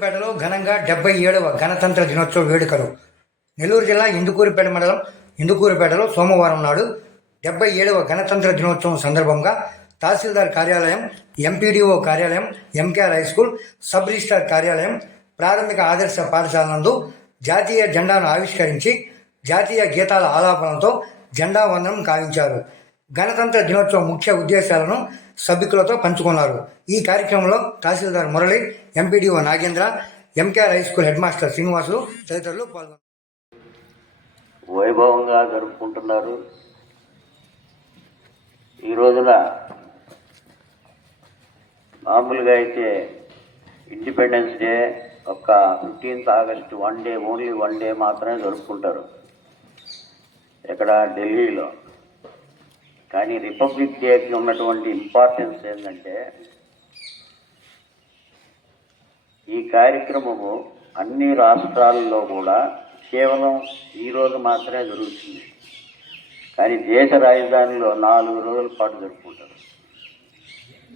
ఘనంగా డెబ్బై ఏడవ గణతంత్ర దినోత్సవ వేడుకలు. నెల్లూరు జిల్లా ఇందుకూరుపేట మండలం ఇందుకూరుపేటలో సోమవారం నాడు డెబ్బై ఏడవ గణతంత్ర దినోత్సవం సందర్భంగా తహసీల్దార్ కార్యాలయం ఎంపీడీఓ కార్యాలయం MKR high school sub registrar కార్యాలయం ప్రాథమిక ఆదర్శ పాఠశాల నందు జాతీయ జెండాను ఆవిష్కరించి జాతీయ గీతాల ఆలాపనతో జెండా వందనం కావించారు. గణతంత్ర దినోత్సవం ముఖ్య ఉద్దేశాలను సభికులతో పంచుకున్నారు. ఈ కార్యక్రమంలో తహసీల్దార్ Murali MPDO Nagendra MKR high school head master Srinivasulu తదితరులు పాల్గొన్నారు. వైభవంగా జరుపుకుంటున్నారు. ఈ రోజున మామూలుగా అయితే ఇండిపెండెన్స్ డే ఒక fifteenth August one day only one day మాత్రమే జరుపుకుంటారు. ఇక్కడ ఢిల్లీలో. కానీ రిపబ్లిక్ డేకి ఉన్నటువంటి ఇంపార్టెన్స్ ఏంటంటే ఈ కార్యక్రమము అన్ని రాష్ట్రాల్లో కూడా కేవలం ఈ రోజు మాత్రమే జరుగుతుంది. కానీ దేశ రాజధానిలో నాలుగు రోజుల పాటు జరుపుకుంటారు.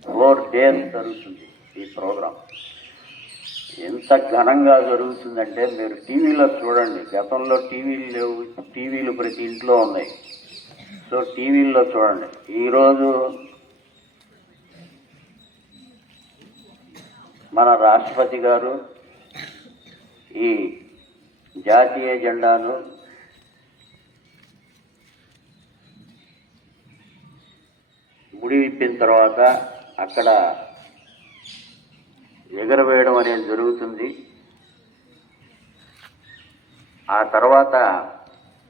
ఫోర్ డేస్ జరుగుతుంది ఈ ప్రోగ్రాం. ఎంత ఘనంగా జరుగుతుందంటే మీరు టీవీలో చూడండి. గతంలో టీవీలు లేవు టీవీలు ప్రతి ఇంట్లో ఉన్నాయి. సో టీవీల్లో చూడండి. ఈరోజు మన రాష్ట్రపతి గారు ఈ జాతీయ జెండాను ముడి విప్పిన తర్వాత అక్కడ ఎగరవేయడం అనేది జరుగుతుంది. ఆ తర్వాత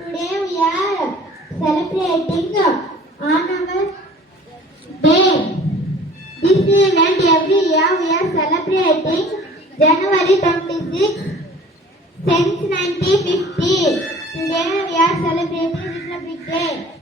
Today we are celebrating on our day. This event every year we are celebrating January 26. Since 1950, today we are celebrating Republic Day.